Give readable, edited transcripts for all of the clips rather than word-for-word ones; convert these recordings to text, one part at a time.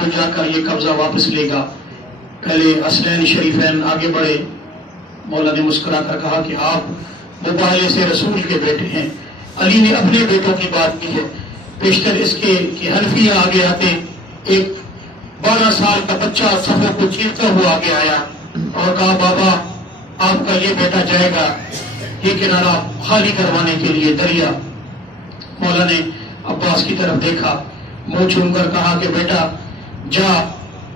تو جا کر یہ قبضہ واپس لے گا. پہلے اصلین شریفین آگے بڑھے. مولا نے مسکرا کر کہا کہ آپ مباہلے سے رسول کے بیٹے ہیں. علی نے اپنے بیٹوں کی بات کی ہے. بیشتر اس کے کہ حنفیہ آگے آتے. ایک 12 سال کا بچہ صفوں کو چیرتا ہوا آگے آیا اور کہا بابا آپ کا یہ بیٹا جائے گا یہ کنارہ خالی کروانے کے لیے دریا. مولا نے عباس کی طرف دیکھا, منہ چوم کر کہا کہ بیٹا جا,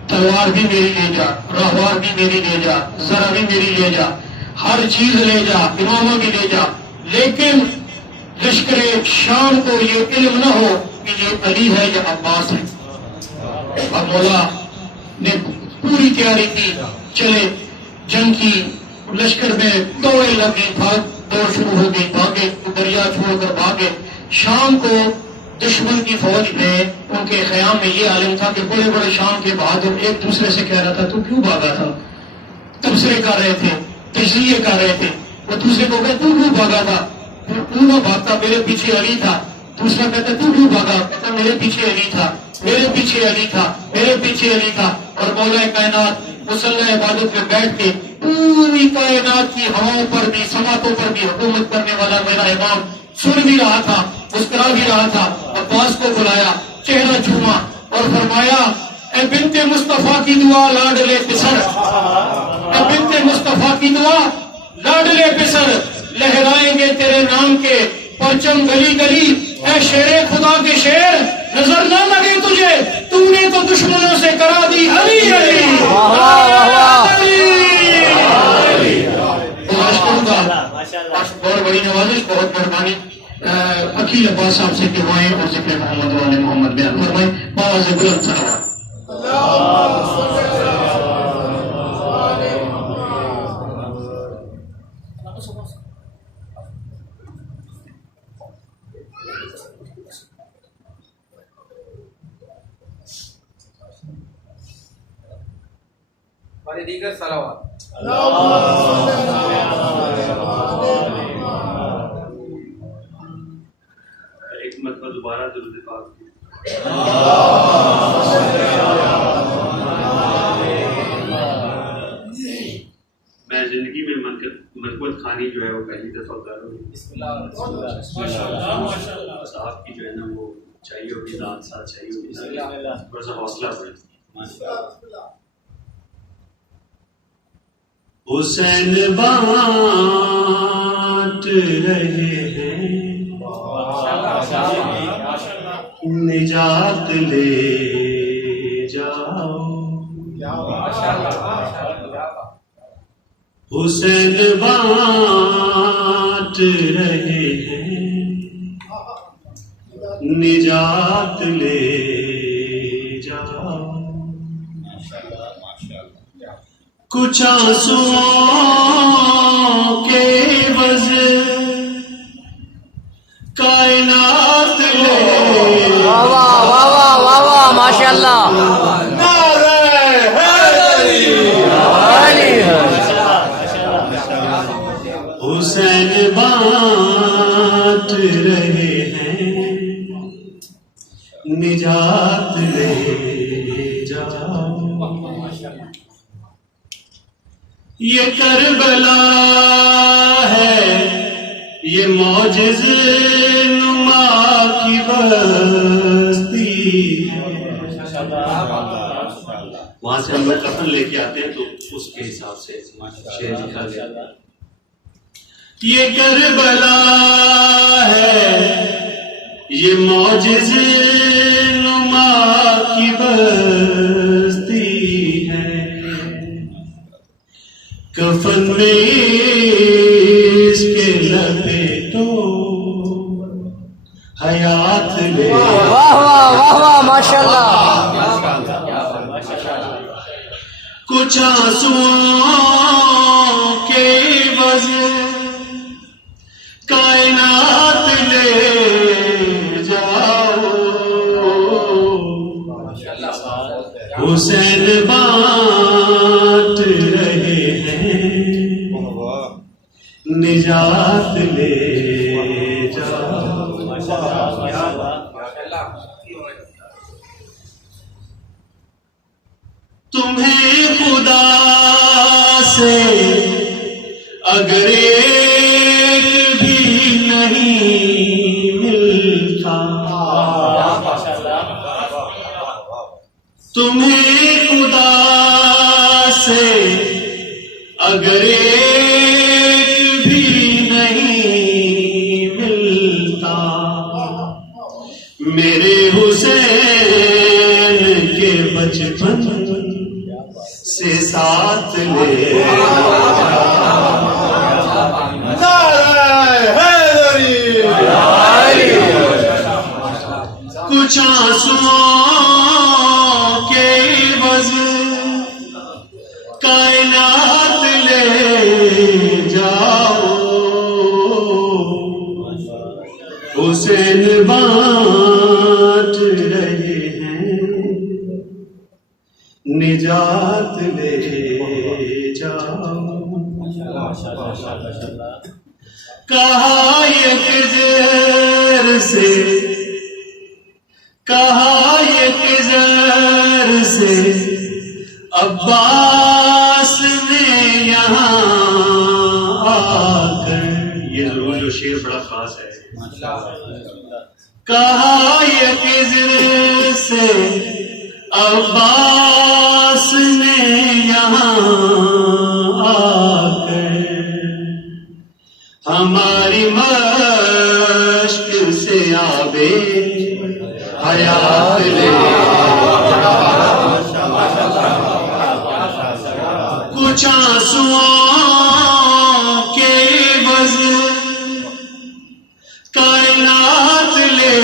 تلوار بھی میری لے جا, راہوار بھی میری لے جا, ذرا بھی میری لے جا, ہر چیز لے جا, امامہ بھی لے جا, لیکن لشکر شام کو یہ علم نہ ہو کہ یہ علی ہے یا عباس ہے. اب مولا نے پوری تیاری کی, چلے جنگ کی, لشکر میں دوڑیں لگی, دوڑ شروع ہو گئی, بھاگے, دریا چھوڑ کر بھاگے. شام کو دشمن کی فوج میں ان کے خیام میں یہ عالم تھا کہ بڑے بڑے شام کے بہادر ایک دوسرے سے کہہ رہا تھا تو کیوں بھاگا تھا, تبصرے کر رہے تھے, تجزیے کر رہے تھے. وہ دوسرے کو کہتے تو کیوں بھاگا تھا, تو نہ بھاگتا, میرے پیچھے علی تھا. دوسرا کہتا تو کیوں بھاگا, کہتا میرے پیچھے علی تھا, میرے پیچھے علی تھا, میرے پیچھے علی تھا. اور مولا کائنات مصلی عبادت میں بیٹھ کے پوری کائنات کی ہواؤں پر بھی سماعتوں پر بھی حکومت کرنے والا میرا امام سن بھی رہا تھا, مسکرا بھی رہا تھا. عباس کو بلایا, چہرہ چھوما اور فرمایا اے بنت مصطفیٰ کی دعا لاڈلے پسر, اے بنت مصطفیٰ کی دعا لاڈلے پسر, لہرائیں گے تیرے نام کے پرچم گلی گلی. اے شیر خدا کے شیر نظر نہ لگے تجھے, تم نے تو دشمنوں سے کرا دی علی علی بہت بڑی نوازش, بہت مہربانی. عقیل عباس صاحب سے دعائیں اور ذکر محمد والے محمد بیان فرمائیں. باز بلند صلوات. اور دیگر صلوات. ایک مرتبہ دوبارہ درود پاک کی. میں زندگی میں منقبت خانی جو ہے وہ پہلی دفعہ کر رہا ہوں. صاحب کی جو ہے نا وہ چاہیے ہوگی, دان ساتھ چاہیے ہوگی, تھوڑا سا حوصلہ بڑھے. حسین بانٹ رہے ہیں نجات لے جاؤ, حسین بانٹ رہے ہیں نجات لے جاؤ. کچھ آنسوؤں کے عوض کائنات لے. واہ واہ واہ واہ واہ ماشاءاللہ. حسین بانٹ رہے ہیں نجات لے جاؤ. یہ کربلا ہے یہ معجز نما کی بستی. وہاں سے ہم لوگ کفن لے کے آتے ہیں تو اس کے حساب سے شعر لکھا گیا. یہ کربلا ہے یہ معجز نما کی بستی ہے. کفن میں اس کے لپیٹو حیات لے. واہ واہ واہ واہ ماشاءاللہ. کچھ آنسوؤں کے عوض کائنات لے جاؤ. حسین بانٹ رہے ہیں نجات لے جاؤ. تمہیں خدا سے اگر ایک بھی نہیں ملتا، تمہیں خدا سے اگر ایک بھی نہیں ملتا، میرے حسین کے بچپن سے ساتھ لے کچھ آنسوؤں کے عوض کائنات لے جاؤ، حسین بانٹ رہے ہیں نجات لے جاؤ۔ کہا یہ خضر سے، کہا یہ خضر سے عباس نے یہاں آ کر، یہ ضرور جو شعر بڑا خاص ہے، کہا یہ خضر سے عباس نے یہاں آ کر ہماری مشق سے آبے حیات لے، کچھ آنسوؤں کے عوض کائنات لے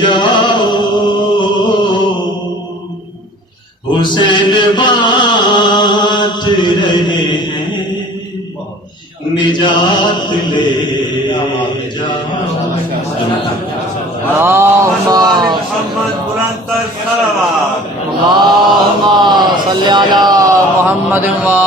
جاؤ، حسین بانٹ رہے ہیں نجات لے جاؤ۔ اللہم صلی علی محمد